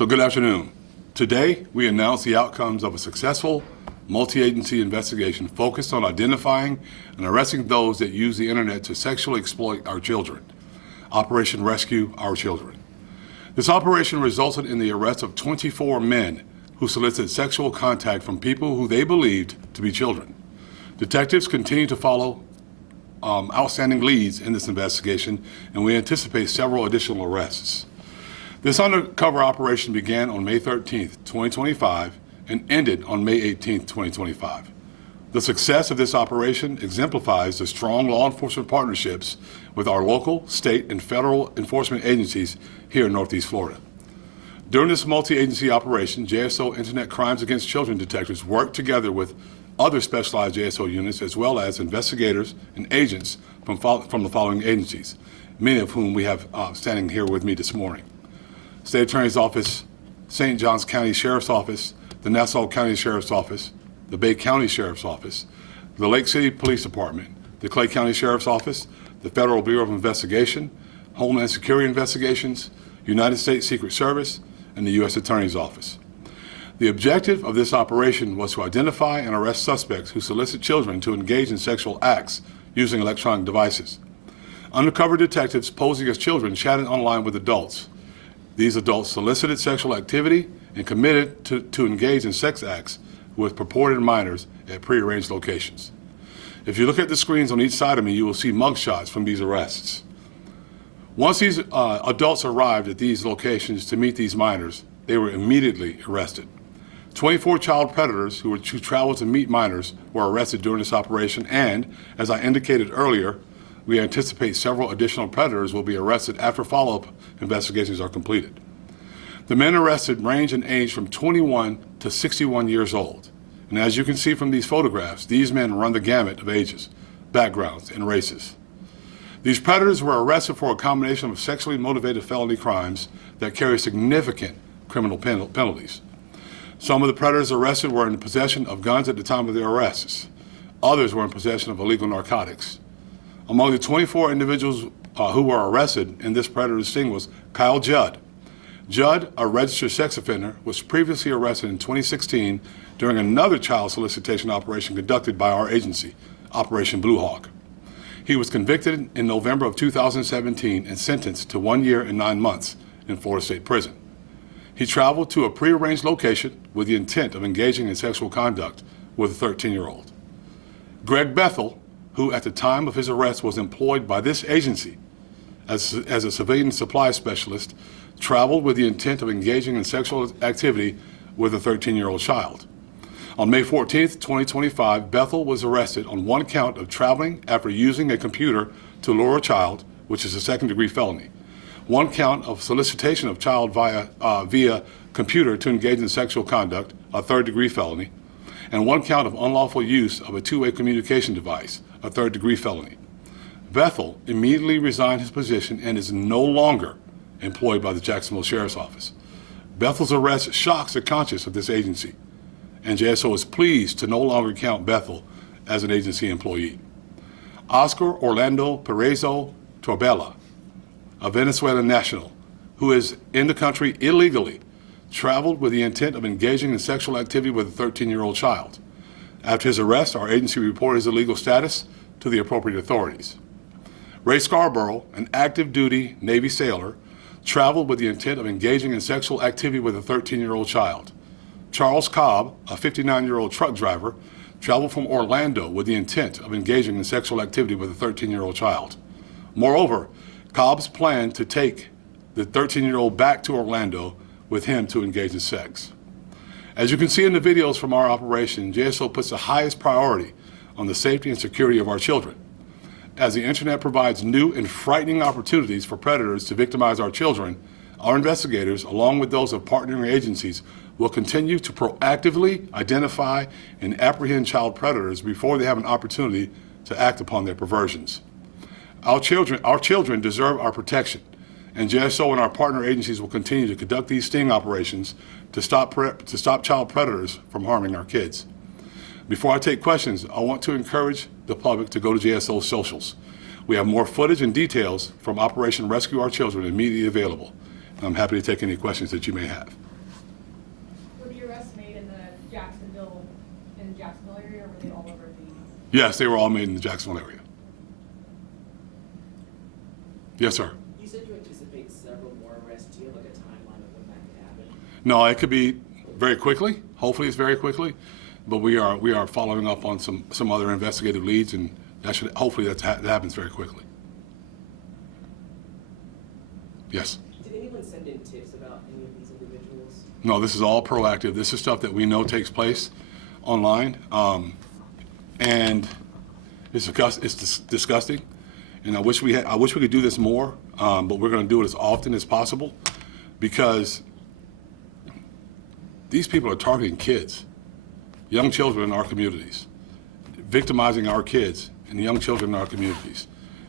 So good afternoon. Today, we announce the outcomes of a successful multi-agency investigation focused on identifying and arresting those that use the internet to sexually exploit our children. Operation Rescue Our Children. This operation resulted in the arrest of 24 men who solicited sexual contact from people who they believed to be children. Detectives continue to follow outstanding leads in this investigation, and we anticipate several additional arrests. This undercover operation began on May 13th, 2025, and ended on May 18th, 2025. The success of this operation exemplifies the strong law enforcement partnerships with our local, state, and federal enforcement agencies here in Northeast Florida. During this multi-agency operation, JSO Internet Crimes Against Children detectives worked together with other specialized JSO units as well as investigators and agents from the following agencies, many of whom we have standing here with me this morning. State Attorney's Office, St. Johns County Sheriff's Office, the Nassau County Sheriff's Office, the Bay County Sheriff's Office, the Lake City Police Department, the Clay County Sheriff's Office, the Federal Bureau of Investigation, Homeland Security Investigations, United States Secret Service, and the U.S. Attorney's Office. The objective of this operation was to identify and arrest suspects who solicit children to engage in sexual acts using electronic devices. Undercover detectives posing as children chatted online with adults. These adults solicited sexual activity and committed to engage in sex acts with purported minors at prearranged locations. If you look at the screens on each side of me, you will see mugshots from these arrests. Once these adults arrived at these locations to meet these minors, they were immediately arrested. 24 child predators who traveled to meet minors were arrested during this operation, and, as I indicated earlier, we anticipate several additional predators will be arrested after follow-up investigations are completed. The men arrested range in age from 21 to 61 years old. And as you can see from these photographs, these men run the gamut of ages, backgrounds, and races. These predators were arrested for a combination of sexually motivated felony crimes that carry significant criminal penalties. Some of the predators arrested were in possession of guns at the time of their arrests. Others were in possession of illegal narcotics. Among the 24 individuals who were arrested in this predator sting was Kyle Judd. Judd, a registered sex offender, was previously arrested in 2016 during another child solicitation operation conducted by our agency, Operation Blue Hawk. He was convicted in November of 2017 and sentenced to 1 year and 9 months in Florida State Prison. He traveled to a prearranged location with the intent of engaging in sexual conduct with a 13-year-old. Greg Bethel, who at the time of his arrest was employed by this agency as a civilian supply specialist, traveled with the intent of engaging in sexual activity with a 13-year-old child. On May 14th, 2025, Bethel was arrested on one count of traveling after using a computer to lure a child, which is a second-degree felony, one count of solicitation of child via computer to engage in sexual conduct, a third-degree felony, and one count of unlawful use of a two-way communication device, a third-degree felony. Bethel immediately resigned his position and is no longer employed by the Jacksonville Sheriff's Office. Bethel's arrest shocks the conscience of this agency, and JSO is pleased to no longer count Bethel as an agency employee. Oscar Orlando Perezo Torbella, a Venezuelan national who is in the country illegally, traveled with the intent of engaging in sexual activity with a 13-year-old child. After his arrest, our agency reported his illegal status to the appropriate authorities. Ray Scarborough, an active duty Navy sailor, traveled with the intent of engaging in sexual activity with a 13-year-old child. Charles Cobb, a 59-year-old truck driver, traveled from Orlando with the intent of engaging in sexual activity with a 13-year-old child. Moreover, Cobb's planned to take the 13-year-old back to Orlando with him to engage in sex. As you can see in the videos from our operation, JSO puts the highest priority on the safety and security of our children. As the internet provides new and frightening opportunities for predators to victimize our children, our investigators, along with those of partnering agencies, will continue to proactively identify and apprehend child predators before they have an opportunity to act upon their perversions. Our children deserve our protection, and JSO and our partner agencies will continue to conduct these sting operations to stop child predators from harming our kids. Before I take questions, I want to encourage the public to go to JSO's socials. We have more footage and details from Operation Rescue Our Children immediately available. I'm happy to take any questions that you may have. Yes, they were all made in the Jacksonville area. Yes, sir. You said you anticipate several more arrests. Do you have like a timeline of when that could happen? No, it could be very quickly. Hopefully it's very quickly. But we are following up on some other investigative leads, and hopefully that happens very quickly. Yes. Did anyone send in tips about any of these individuals? No, this is all proactive. This is stuff that we know takes place online, and it's disgusting. And I wish we could do this more, but we're going to do it as often as possible, because these people are targeting kids, young children in our communities, victimizing our kids and young children in our communities.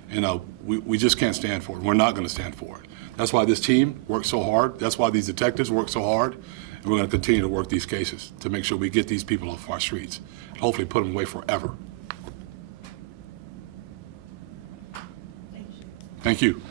And we just can't stand for it. We're not going to stand for it. That's why this team works so hard. That's why these detectives work so hard. And we're going to continue to work these cases to make sure we get these people off our streets and hopefully put them away forever. Thank you.